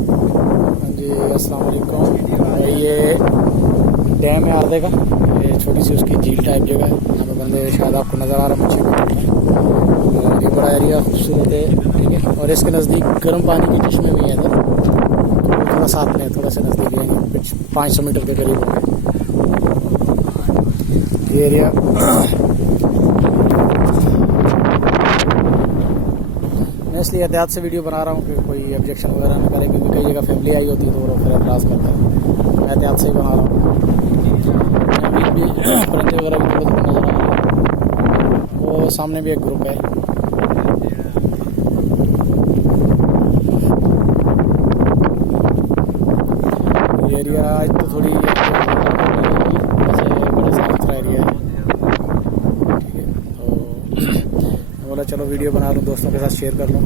हाँ जी, अस्सलाम वालेकुम। ये डैम है आरदे का। ये छोटी सी उसकी झील टाइप जगह है। यहाँ पे बंदे शायद आपको नज़र आ रहा है मच्छी पकड़ रहे हैं। और ये बड़ा एरिया खूबसूरत है, ठीक है। और इसके नज़दीक गर्म पानी के चश्मे भी हैं इधर, तो थोड़ा साथ में थोड़ा सा नज़दीक है, कुछ 500 मीटर के करीब होंगे ये एरिया। मैं इसलिए एहतियात से वीडियो बना रहा हूँ कि कोई ऑब्जेक्शन वगैरह ना करे, क्योंकि कई जगह फैमिली आई होती है तो वो लोग फिर एतराज़ करते हैं। मैं एहतियात से ही बना रहा हूँ। अभी भी परिंदे वगैरह भी थोड़े थोड़े नज़र आ रहे हैं। वो सामने भी एक ग्रुप है। एरिया आज तो थोड़ी वैसे बड़े साफ सुथरा एरिया है, ठीक है। तो बोला चलो वीडियो बना लूँ, दोस्तों के साथ शेयर कर लूँ।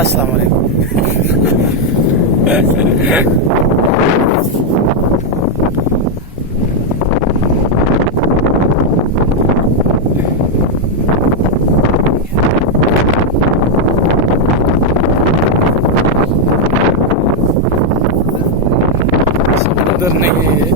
अस्सलाम वालेकुम। समुद्र नहीं है ये।